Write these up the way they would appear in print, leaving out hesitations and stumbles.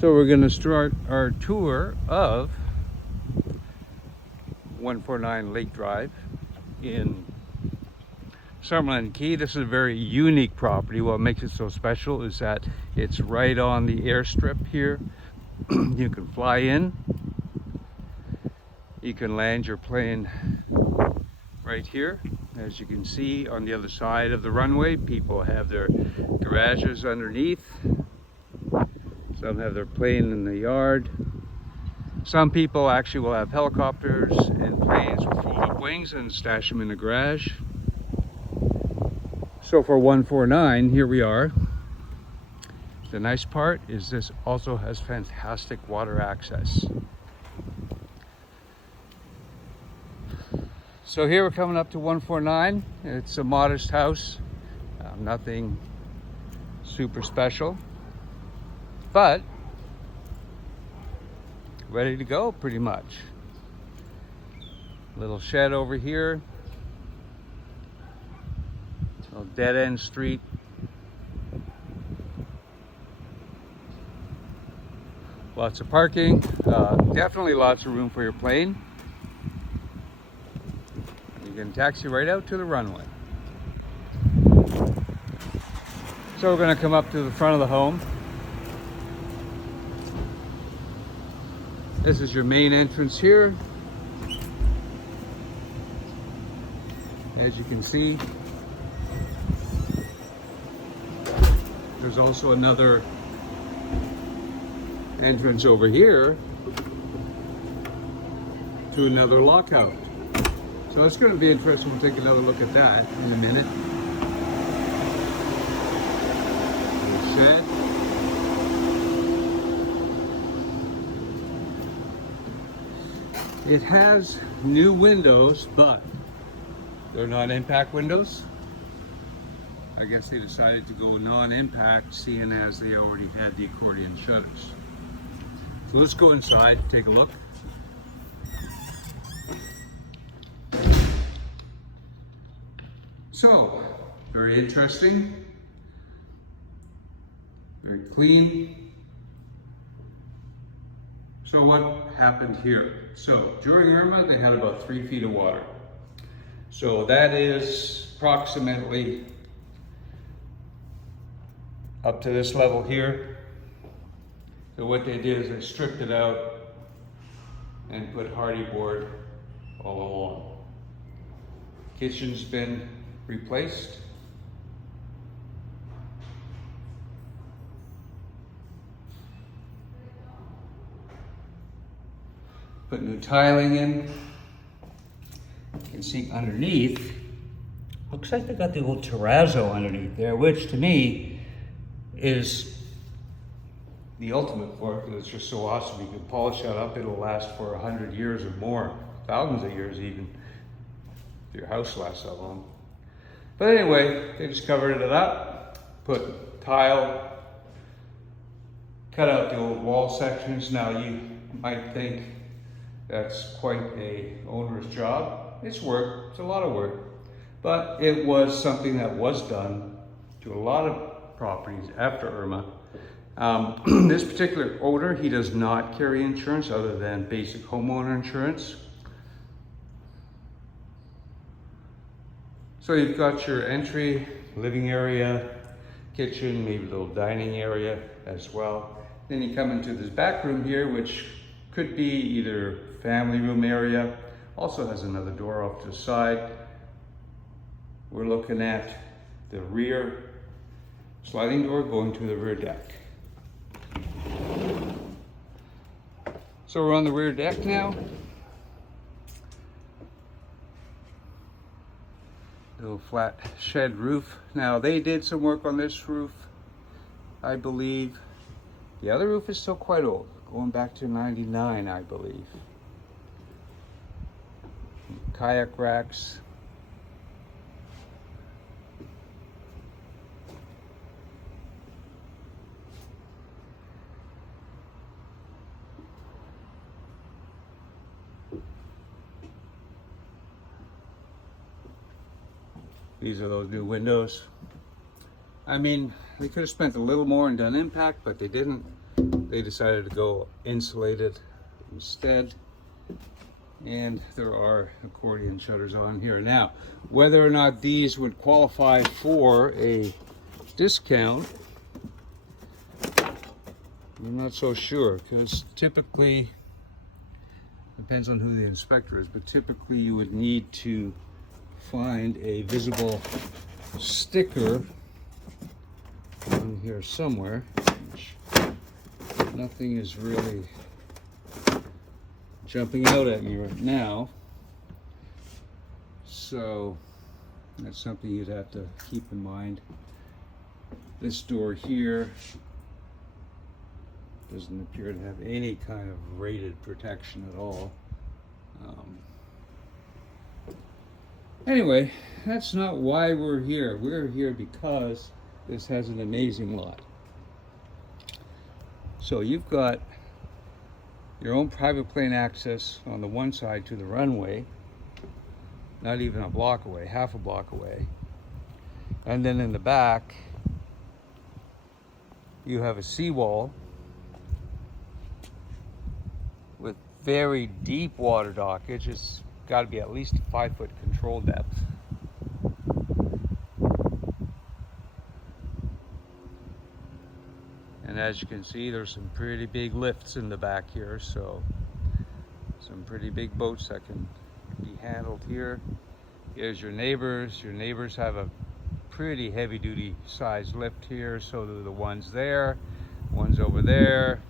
So we're going to start our tour of 149 Lake Drive in Summerland Key. This is a very unique property. What makes it so special is that it's right on the airstrip here. You can fly in, you can land your plane right here. As you can see on the other side of the runway, people have their garages underneath. Some have their plane in the yard. Some people actually will have helicopters and planes with fold-up wings and stash them in the garage. So for 149, here we are. The nice part is this also has fantastic water access. So here we're coming up to 149. It's a modest house, nothing super special, but ready to go pretty much. Little shed over here, little dead end street. Lots of parking, definitely lots of room for your plane. You can taxi right out to the runway. So we're going to come up to the front of the home. This is your main entrance here. As you can see, there's also another entrance over here to another lockout. So it's going to be interesting. We'll take another look at that in a minute. The shed. It has new windows, but they're not impact windows. I guess they decided to go non-impact, seeing as they already had the accordion shutters. So let's go inside, take a look. So, very interesting, very clean. So what happened here? So during Irma, they had about 3 feet of water. So that is approximately up to this level here. So what they did is they stripped it out and put hardy board all along. Kitchen's been replaced. Put new tiling in. You can see underneath, looks like they got the old terrazzo underneath there, which to me is the ultimate for it, because it's just so awesome. You can polish that up, it'll last for 100 years or more, thousands of years even, if your house lasts that long. But anyway, they just covered it up, put tile, cut out the old wall sections. Now you might think that's quite a onerous job. It's work, it's a lot of work, but it was something that was done to a lot of properties after Irma. This particular owner, he does not carry insurance other than basic homeowner insurance. So you've got your entry, living area, kitchen, maybe a little dining area as well. Then you come into this back room here, which could be either family room area. Also has another door off to the side. We're looking at the rear sliding door going to the rear deck. So we're on the rear deck now. Little flat shed roof. Now they did some work on this roof, I believe. The other roof is still quite old, going back to 99, I believe. Kayak racks. These are those new windows. I mean, they could have spent a little more and done impact, but they didn't. they decided to go insulated instead. And there are accordion shutters on here. Now, whether or not these would qualify for a discount, I'm not so sure, because typically, depends on who the inspector is, but typically you would need to find a visible sticker on here somewhere, which nothing is really jumping out at me right now. So that's something you'd have to keep in mind. This door here doesn't appear to have any kind of rated protection at all. Anyway, that's not why we're here. We're here because this has an amazing lot. So you've got your own private plane access on the one side to the runway, not even a block away, half a block away. And then in the back, you have a seawall with very deep water dockage. It's got to be at least 5 foot control depth. And as you can see, there's some pretty big lifts in the back here, so some pretty big boats that can be handled here. Here's your neighbors. Your neighbors have a pretty heavy duty size lift here, so do the ones there, ones over there,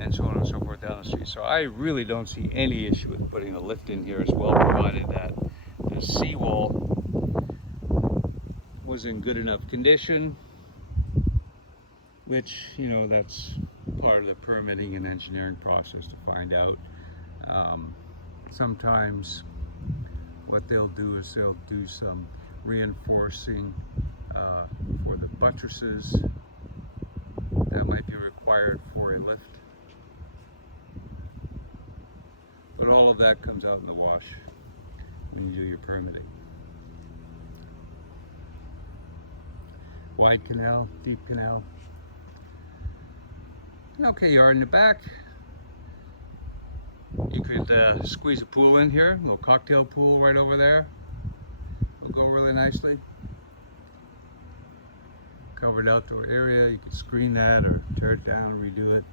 and so on and so forth down the street. So I really don't see any issue with putting a lift in here as well, provided that the seawall was in good enough condition, which, you know, that's part of the permitting and engineering process to find out. Sometimes what they'll do is they'll do some reinforcing for the buttresses that might be required for a lift. But all of that comes out in the wash when you do your permitting. Wide canal, deep canal. Okay, yard in the back. You could squeeze a pool in here, a little cocktail pool right over there. Will go really nicely. Covered outdoor area, you could screen that or tear it down and redo it.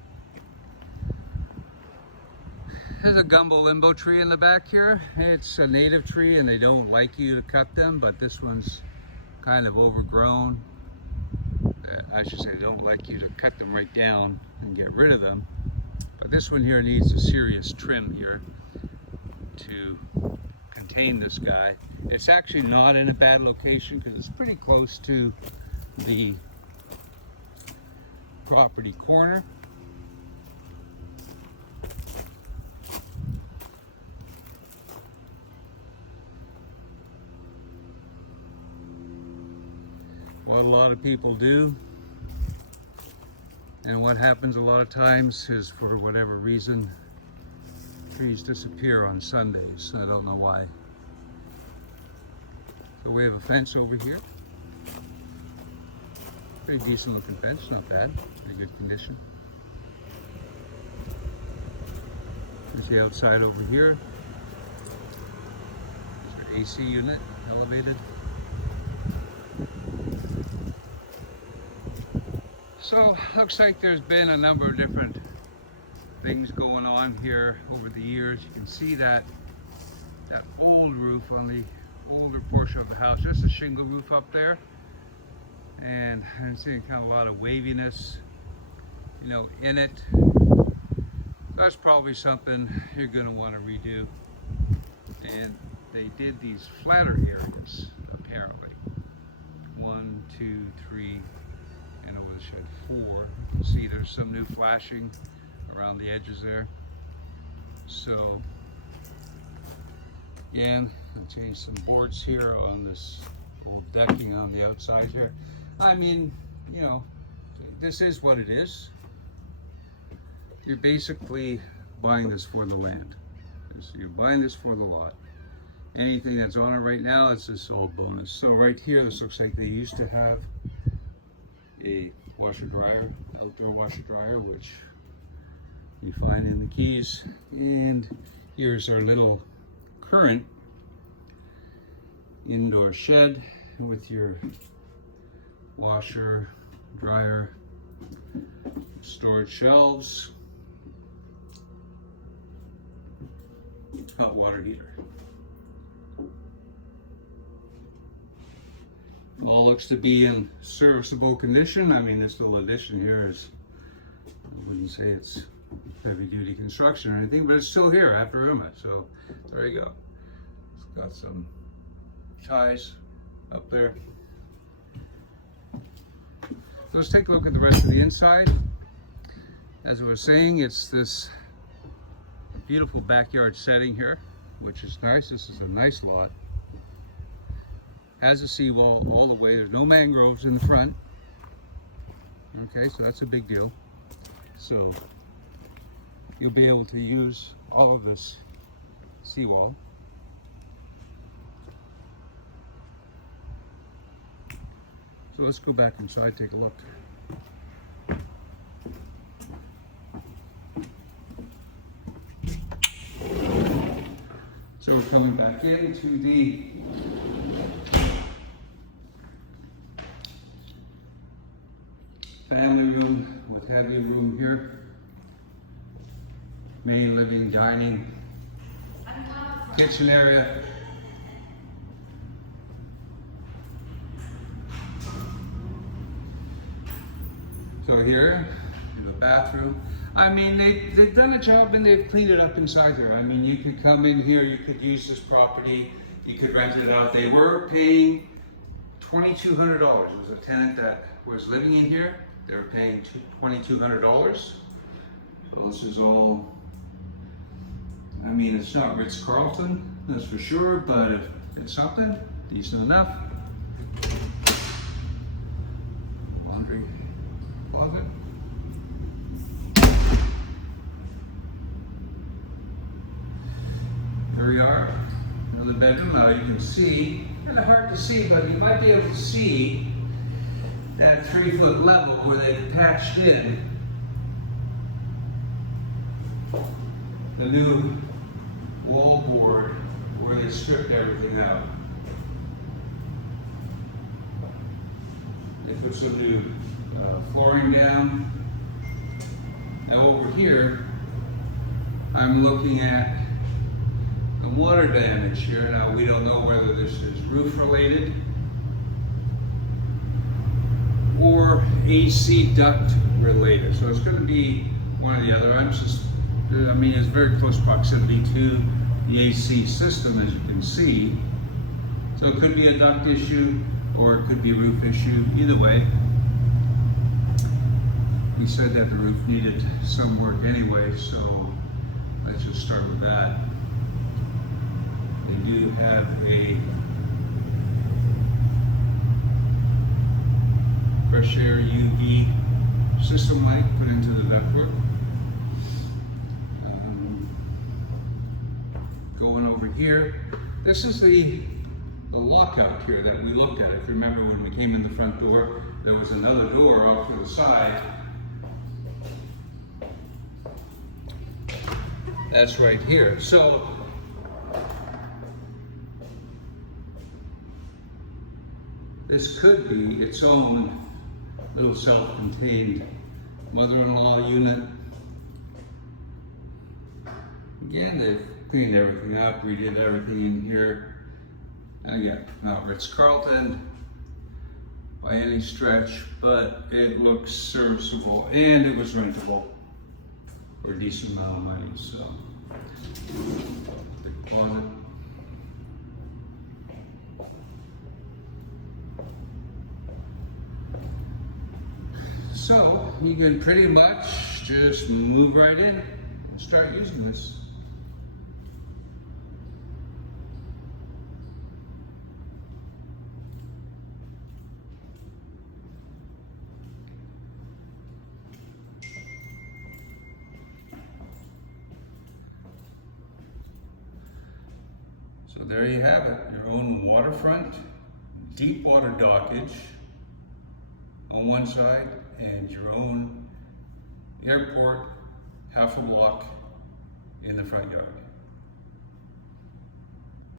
There's a gumbo limbo tree in the back here. It's a native tree and they don't like you to cut them, but this one's kind of overgrown. I should say they don't like you to cut them right down and get rid of them. But this one here needs a serious trim here to contain this guy. It's actually not in a bad location because it's pretty close to the property corner. What a lot of people do, and what happens a lot of times, is for whatever reason, trees disappear on Sundays. I don't know why. So we have a fence over here. Pretty decent looking fence, not bad. Pretty good condition. There's the outside over here. There's our AC unit, elevated. So looks like there's been a number of different things going on here over the years. You can see that old roof on the older portion of the house, just a shingle roof up there, and I'm seeing kind of a lot of waviness, you know, in it. That's probably something you're going to want to redo. And they did these flatter areas apparently. 1, 2, 3. And over the shed 4. You can see there's some new flashing around the edges there. So again, I'll change some boards here on this old decking on the outside here. I mean, you know, this is what it is. You're basically buying this for the land. So you're buying this for the lot. Anything that's on it right now, it's just all bonus. So right here, this looks like they used to have a washer dryer, outdoor washer dryer, which you find in the Keys. And here's our little current indoor shed with your washer, dryer, storage shelves, hot water heater. All looks to be in serviceable condition. I mean, this little addition here is, I wouldn't say it's heavy duty construction or anything, but it's still here after Irma. So there you go. It's got some ties up there. So let's take a look at the rest of the inside. As I was saying, it's this beautiful backyard setting here, which is nice. This is a nice lot. Has a seawall all the way. There's no mangroves in the front. Okay, so that's a big deal. So you'll be able to use all of this seawall. So let's go back inside, take a look. So we're coming back into the family room with heavy room here. Main living, dining, kitchen area. So here, in the bathroom. I mean, they've done a job and they've cleaned it up inside here. I mean, you could come in here, you could use this property, you could rent it out. They were paying $2,200. It was a tenant that was living in here. They were paying $2,200. So this is all, I mean, it's not Ritz-Carlton, that's for sure, but if it's something decent enough. Laundry closet. There we are, another bedroom. Now you can see, kind of hard to see, but you might be able to see that 3-foot level where they've patched in the new wall board where they stripped everything out. They put some new flooring down. Now over here, I'm looking at the water damage here. Now we don't know whether this is roof related or AC duct related. So it's going to be one or the other. I mean, it's very close proximity to the AC system, as you can see. So it could be a duct issue or it could be a roof issue. Either way, we said that the roof needed some work anyway, so let's just start with that. They do have a fresh air UV system light put into the ductwork. Going over here, this is the lockout here that we looked at. If you remember when we came in the front door, there was another door off to the side. That's right here. So this could be its own little self-contained mother-in-law unit. Again, they've cleaned everything up, redid everything in here. And again, not Ritz-Carlton by any stretch, but it looks serviceable and it was rentable for a decent amount of money. So, the closet. So you can pretty much just move right in and start using this. So there you have it, your own waterfront, deep water dockage on one side and your own airport half a block in the front yard.